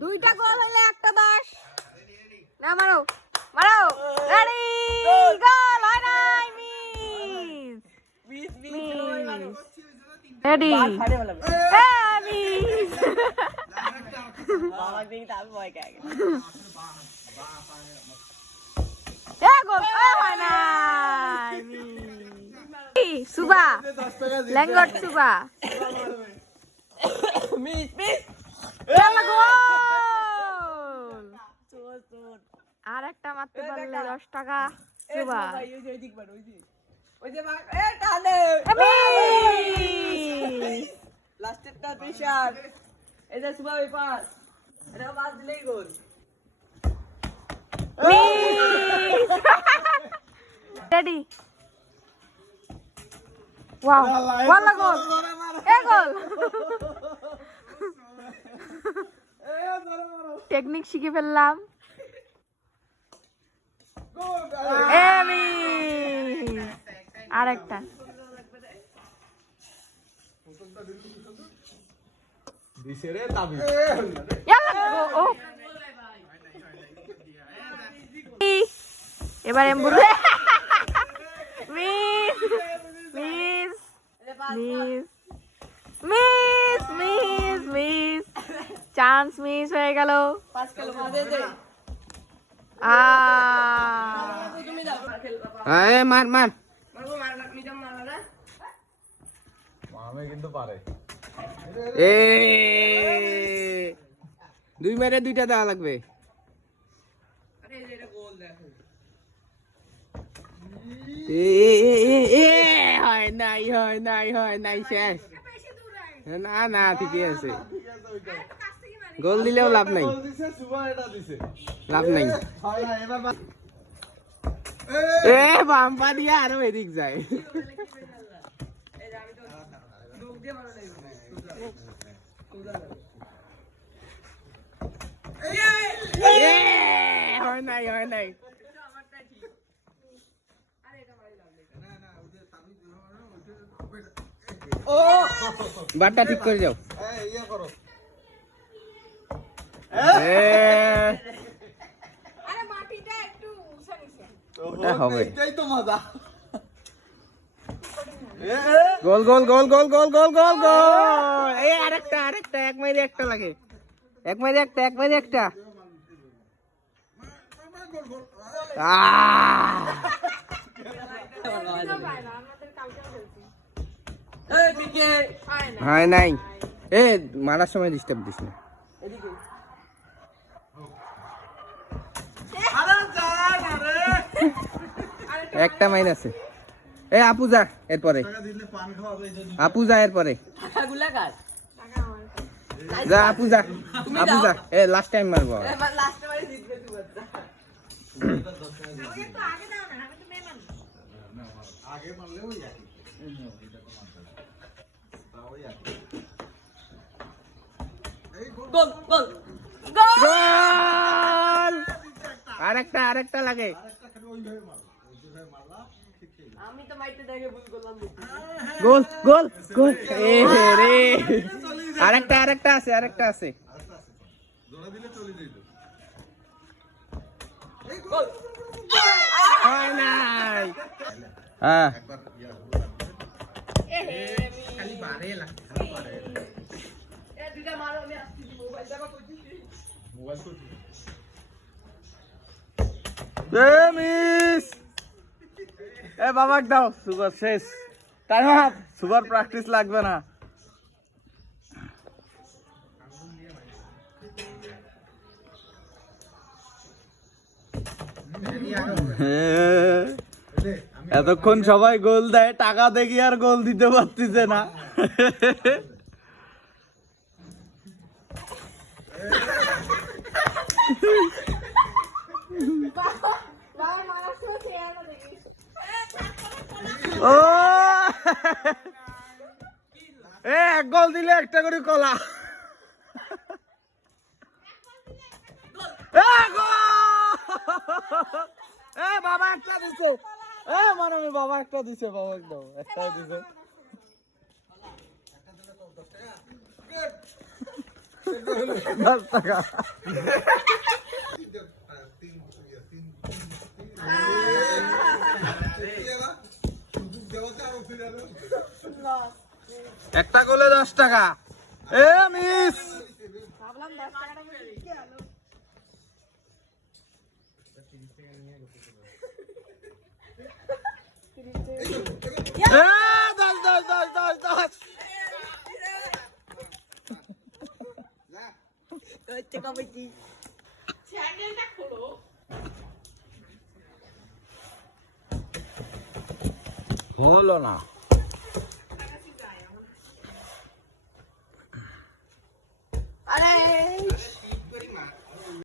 দুইটা গোল হলে একটা 10 না মারো মারো রেডি গোল হয় নাই মিস রেডি মিস বাবা দেখি তার ভয় কে আগে এ গোল হয় নাই সুবা ল্যাঙ্গট সুবা মিস মিস গোল চোর চোর আর একটা মারতে পারলে 10 টাকা সুবা ভাই ওই যে দিক বাড় ওই যে এ টানে লাস্টেরটা প্রেসার এটা সুবা ওই পাস এটা পাস দিলেই গোল রেডি ওয়াও ওয়ালা গোল এ গোল টেকনিক শিখে ফেললাম আরেকটা এবার এমবুড়ে miss miss miss miss miss miss chance miss হয়ে গেল পাস খেলো মাঝে দে তুমি দাও এ মার মার মারবো মার মিজাম মারলা না মামে কিন্তু পারে এ দুই মেরে দুইটা দেওয়া লাগবে আরে এটা গোল দেখো হয় নাই শেষ না না ঠিকই আছে গোল দিলেও লাভ নাই লাভ নাই এ বাম্পা দিয়ে আরো এদিক যায় এই যে আমি তো দুধ দিয়ে মারা লাগবে হয় নাই ও বারটা ঠিক করে যাও ইয়ে করো আরে মাটিটা একটু উঁচা নিচে হবে এটাই তো মজা গোল গোল গোল গোল গোল গোল গোল গোল এই আরেকটা আরেকটা এক মাইরে একটা লাগে এক মাইরে একটা এই পিকে হয় নাই এ মারার সময় ডিস্টার্ব দিস না এদিকে একটা মাইন আছে এ আপু যা এরপরে আপু যা এরপরে টাকাগুলা কার যা আপু যা এ লাস্ট টাইম মারবো এবার লাস্টে বারে জিতবে তুই বাচ্চা আগে মারলে ওই একই গোল গোল গোল আরেকটা লাগে আমি তো মাইতে দেখে ভুল করলাম গোল গোল গোল এ রে আরেকটা আছে জোড়া দিলে চলে যেত গোল হয় নাই হ্যাঁ খালি বারে লাগে এ দুইটা মারো আমি আসছি মোবাইল দাও কইছি মোবাইল তো মিস এ বাবাক দাও সুগার শেষ টাইম আপ সুগার প্র্যাকটিস লাগবে না এতক্ষণ সবাই গোল দেয় টাকা দেখি আর গোল দিতে পারতেছে না ও এ এক গোল দিলে একটা করে কলা এ বাবা একটা দিছে এ মানে বাবা একটা দিছে বাবা একদম একটাই দিছে 10 টাকা একটা গোলে 10 টাকা এ মিস ভাবলাম 10 টাকাটা কি হলো এ 10 হচ্ছে কবে কি হলো না